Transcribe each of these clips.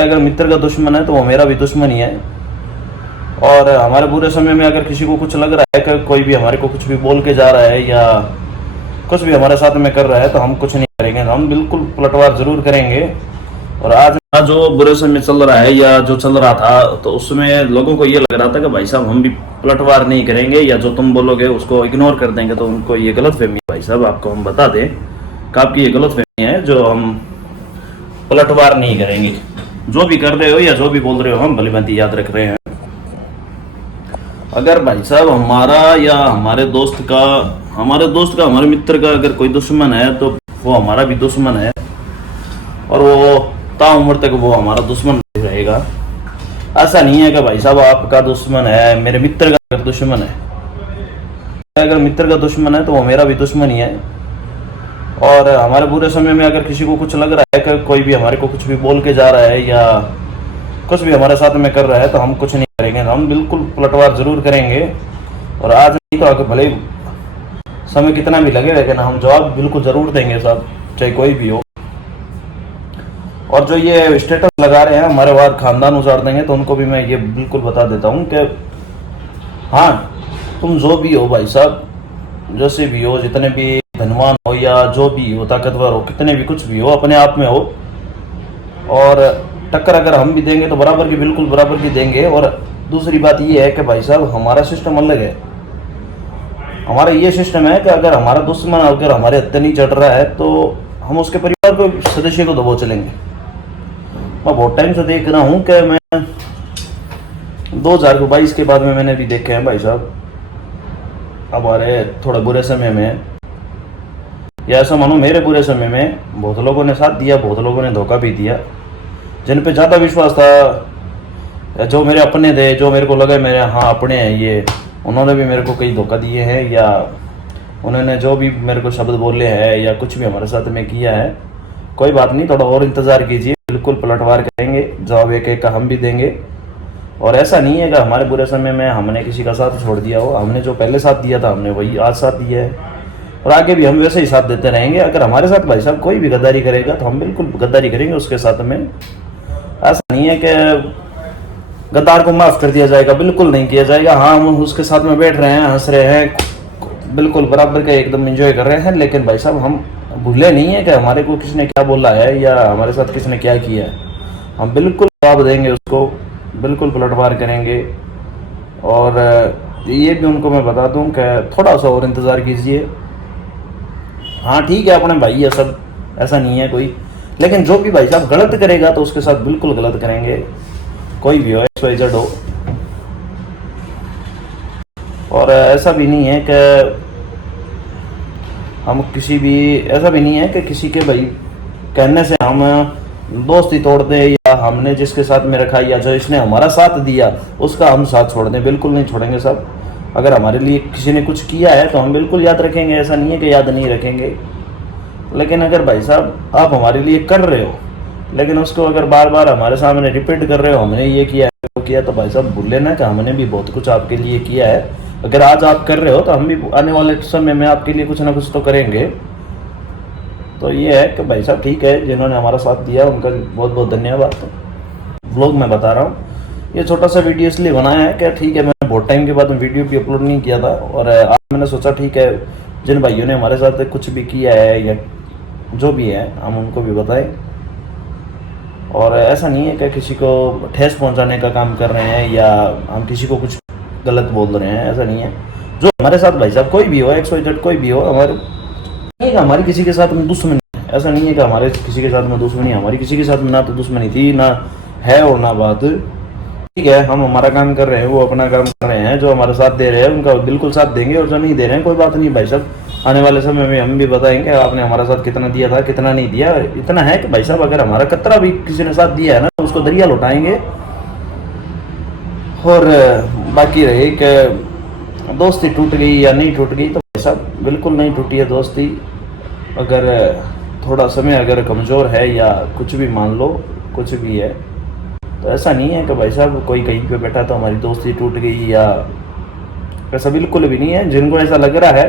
अगर मित्र का दुश्मन है तो वो मेरा भी दुश्मन ही है। और हमारे बुरे समय में अगर किसी को कुछ लग रहा है कि कोई भी हमारे को कुछ भी बोल के जा रहा है या कुछ भी हमारे साथ में कर रहा है तो हम कुछ नहीं करेंगे, हम बिल्कुल पलटवार जरूर करेंगे। और आज जो बुरे समय चल रहा है या जो चल रहा था तो उसमें लोगों को ये लग रहा था कि भाई साहब हम भी पलटवार नहीं करेंगे या जो तुम बोलोगे उसको इग्नोर कर देंगे, तो उनको ये गलत फहमी है। भाई साहब आपको हम बता दें कि आपकी ये गलत फहमी है, जो हम पलटवार नहीं करेंगे। जो भी कर रहे हो या जो भी बोल रहे हो हम भली भांति याद रख रहे हैं। अगर भाई साहब हमारा या हमारे दोस्त का हमारे मित्र का अगर कोई दुश्मन है तो वो हमारा भी दुश्मन है, और वो ताउम्र तक वो हमारा दुश्मन रहेगा। ऐसा नहीं है कि भाई साहब आपका दुश्मन है मेरे मित्र का अगर दुश्मन है, अगर मित्र का दुश्मन है तो वो मेरा भी दुश्मन ही है। और हमारे बुरे समय में अगर किसी को कुछ लग रहा है कि कोई भी हमारे को कुछ भी बोल के जा रहा है या कुछ भी हमारे साथ में कर रहा है तो हम कुछ नहीं करेंगे, हम बिल्कुल पलटवार जरूर करेंगे। और आज नहीं तो आगे भले समय कितना भी लगे लेकिन हम जवाब बिल्कुल जरूर देंगे साहब, चाहे कोई भी हो। और जो ये स्टेटस लगा रहे हैं हमारे बाद खानदान उजाड़ देंगे, तो उनको भी मैं ये बिल्कुल बता देता हूँ कि हाँ, तुम जो भी हो भाई साहब, जैसे भी हो, जितने भी धनवान हो या जो भी हो, ताकतवर हो, कितने भी कुछ भी हो, अपने आप में हो, और टक्कर अगर हम भी देंगे तो बराबर की बिल्कुल बराबर की देंगे। और दूसरी बात ये है कि भाई साहब हमारा सिस्टम अलग है। हमारा ये सिस्टम है कि अगर हमारा दुश्मन अगर हमारे हत्या नहीं चढ़ रहा है तो हम उसके परिवार को सदस्य को दबो चलेंगे। मैं बहुत टाइम से देख रहा हूँ कि मैं 2022 के बाद में मैंने भी देखे हैं भाई साहब, हमारे थोड़े बुरे समय में या ऐसा मानो मेरे बुरे समय में बहुत लोगों ने साथ दिया, बहुत लोगों ने धोखा भी दिया। जिन पे ज़्यादा विश्वास था, जो मेरे अपने थे, जो मेरे को लगे मेरे हाँ अपने हैं ये, उन्होंने भी मेरे को कई धोखा दिए हैं, या उन्होंने जो भी मेरे को शब्द बोले हैं या कुछ भी हमारे साथ में किया है। कोई बात नहीं, थोड़ा और इंतज़ार कीजिए, बिल्कुल पलटवार करेंगे, जवाब एक एक का हम भी देंगे। और ऐसा नहीं है कि हमारे बुरे समय में हमने किसी का साथ छोड़ दिया हो, हमने जो पहले साथ दिया था हमने वही आज साथ दिया है और आगे भी हम वैसे ही साथ देते रहेंगे। अगर हमारे साथ भाई साहब कोई भी गद्दारी करेगा तो हम बिल्कुल गद्दारी करेंगे उसके साथ में। ऐसा नहीं है कि गद्दार को माफ़ कर दिया जाएगा, बिल्कुल नहीं किया जाएगा। हाँ, हम उसके साथ में बैठ रहे हैं, हंस रहे हैं, बिल्कुल बराबर के एकदम एंजॉय कर रहे हैं, लेकिन भाई साहब हम भूले नहीं है कि हमारे को किसने क्या बोला है या हमारे साथ किसने क्या किया है। हम बिल्कुल जवाब देंगे उसको, बिल्कुल पलटवार करेंगे। और ये भी उनको मैं बता दूं कि थोड़ा सा और इंतज़ार कीजिए। हाँ ठीक है, अपने भाई है सब, ऐसा नहीं है कोई, लेकिन जो भी भाई साहब गलत करेगा तो उसके साथ बिल्कुल गलत करेंगे, कोई भी हो, XYZ हो। और ऐसा भी नहीं है कि हम किसी भी, ऐसा भी नहीं है कि किसी के भाई कहने से हम दोस्ती तोड़ दें या हमने जिसके साथ में रखा या जो इसने हमारा साथ दिया उसका हम साथ छोड़ दें, बिल्कुल नहीं छोड़ेंगे साहब। अगर हमारे लिए किसी ने कुछ किया है तो हम बिल्कुल याद रखेंगे, ऐसा नहीं है कि याद नहीं रखेंगे। लेकिन अगर भाई साहब आप हमारे लिए कर रहे हो लेकिन उसको अगर बार बार हमारे सामने रिपीट कर रहे हो, हमने ये किया है वो किया, तो भाई साहब भूल लेना कि हमने भी बहुत कुछ आपके लिए किया है। अगर आज आप कर रहे हो तो हम भी आने वाले समय में आपके लिए कुछ ना कुछ तो करेंगे। तो ये है कि भाई साहब ठीक है, जिन्होंने हमारा साथ दिया उनका बहुत बहुत धन्यवाद। व्लॉग में बता रहा हूँ, ये छोटा सा वीडियो इसलिए बनाया है कि ठीक है, मैंने बहुत टाइम के बाद में वीडियो भी अपलोड नहीं किया था और आज मैंने सोचा ठीक है, जिन भाइयों ने हमारे साथ कुछ भी किया है या जो भी है हम उनको भी बताएं। और ऐसा नहीं है कि किसी को ठेस पहुंचाने का काम कर रहे हैं या हम किसी को कुछ गलत बोल रहे हैं, ऐसा नहीं है। जो हमारे साथ भाई साहब कोई भी हो, XYZ कोई भी हो, हमारी किसी के साथ में दुश्मनी, ऐसा नहीं है कि हमारे किसी के साथ में दुश्मनी, हमारी किसी के साथ में ना तो दुश्मनी थी ना है और ना बात। ठीक है, हम हमारा काम कर रहे हैं, वो अपना काम कर रहे हैं, जो हमारे साथ दे रहे हैं उनका बिल्कुल साथ देंगे और जो नहीं दे रहे हैं कोई बात नहीं भाई साहब, आने वाले समय में हम भी बताएंगे आपने हमारा साथ कितना दिया था कितना नहीं दिया। इतना है कि भाई साहब अगर हमारा कतरा भी किसी ने साथ दिया है ना तो उसको दरिया लौटाएंगे। और बाकी रही कि दोस्ती टूट गई या नहीं टूट गई, तो भाई साहब बिल्कुल नहीं टूटी है दोस्ती। अगर थोड़ा समय अगर कमज़ोर है या कुछ भी मान लो कुछ भी है, तो ऐसा नहीं है कि भाई साहब कोई कहीं पे बैठा तो हमारी दोस्ती टूट गई, या ऐसा बिल्कुल भी नहीं है। जिनको ऐसा लग रहा है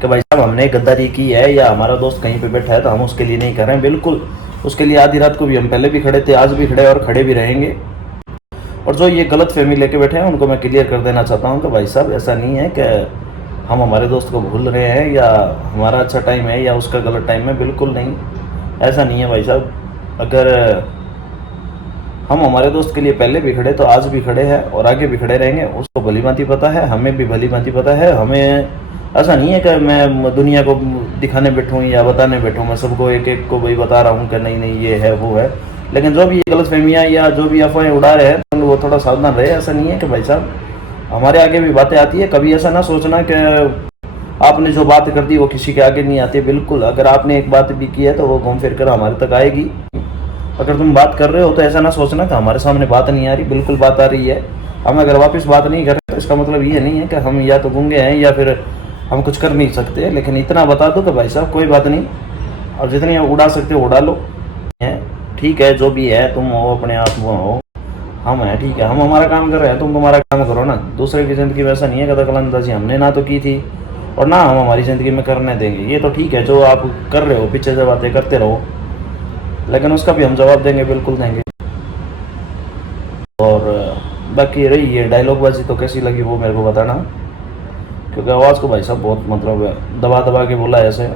कि भाई साहब हमने गद्दारी की है या हमारा दोस्त कहीं पे बैठा है तो हम उसके लिए नहीं कर रहे हैं, बिल्कुल उसके लिए आधी रात को भी हम पहले भी खड़े थे, आज भी खड़े और खड़े भी रहेंगे। और जो ये गलत फहमी लेके बैठे हैं उनको मैं क्लियर कर देना चाहता हूँ कि भाई साहब ऐसा नहीं है कि हम हमारे दोस्त को भूल रहे हैं या हमारा अच्छा टाइम है या उसका गलत टाइम है, बिल्कुल नहीं, ऐसा नहीं है भाई साहब। अगर हम हमारे दोस्त के लिए पहले भी खड़े तो आज भी खड़े हैं और आगे भी खड़े रहेंगे। उसको भली भांति पता है, हमें भी भली भांति पता है। हमें ऐसा नहीं है कि मैं दुनिया को दिखाने बैठूँ या बताने बैठूँ, मैं सबको एक एक को भाई बता रहा हूँ कि नहीं नहीं ये है वो है। लेकिन जो भी ये गलत फहमियाँ या जो भी अफवाहें उड़ा रहे हैं तो वो थोड़ा सावधान रहे। ऐसा नहीं है कि भाई साहब हमारे आगे भी बातें आती है, कभी ऐसा ना सोचना कि आपने जो बात कर दी वो किसी के आगे नहीं आती। बिल्कुल, अगर आपने एक बात भी की है तो वो घूम फिर कर हमारे तक आएगी। अगर तुम बात कर रहे हो तो ऐसा ना सोचना कि हमारे सामने बात नहीं आ रही, बिल्कुल बात आ रही है। हम अगर वापस बात नहीं कर रहे तो इसका मतलब ये नहीं है कि हम या तो गूंगे हैं या फिर हम कुछ कर नहीं सकते। लेकिन इतना बता दो कि भाई साहब कोई बात नहीं, और जितनी उड़ा सकते हो उड़ा लो, ठीक है, जो भी है तुम हो अपने आप में हो, हम हैं, ठीक है, हम हमारा काम कर रहे हैं, तुम तुम्हारा काम करो ना। दूसरे की ज़िंदगी में ऐसा नहीं है कि दखलंदाजी हमने ना तो की थी और ना हम हमारी ज़िंदगी में करने देंगे। ये तो ठीक है जो आप कर रहे हो, पीछे से बातें करते रहो, लेकिन उसका भी हम जवाब देंगे, बिल्कुल देंगे। और बाकी रही ये डायलॉगबाजी तो कैसी लगी वो मेरे को बताना, क्योंकि आवाज़ को भाई साहब बहुत मतलब दबा दबा के बोला ऐसे।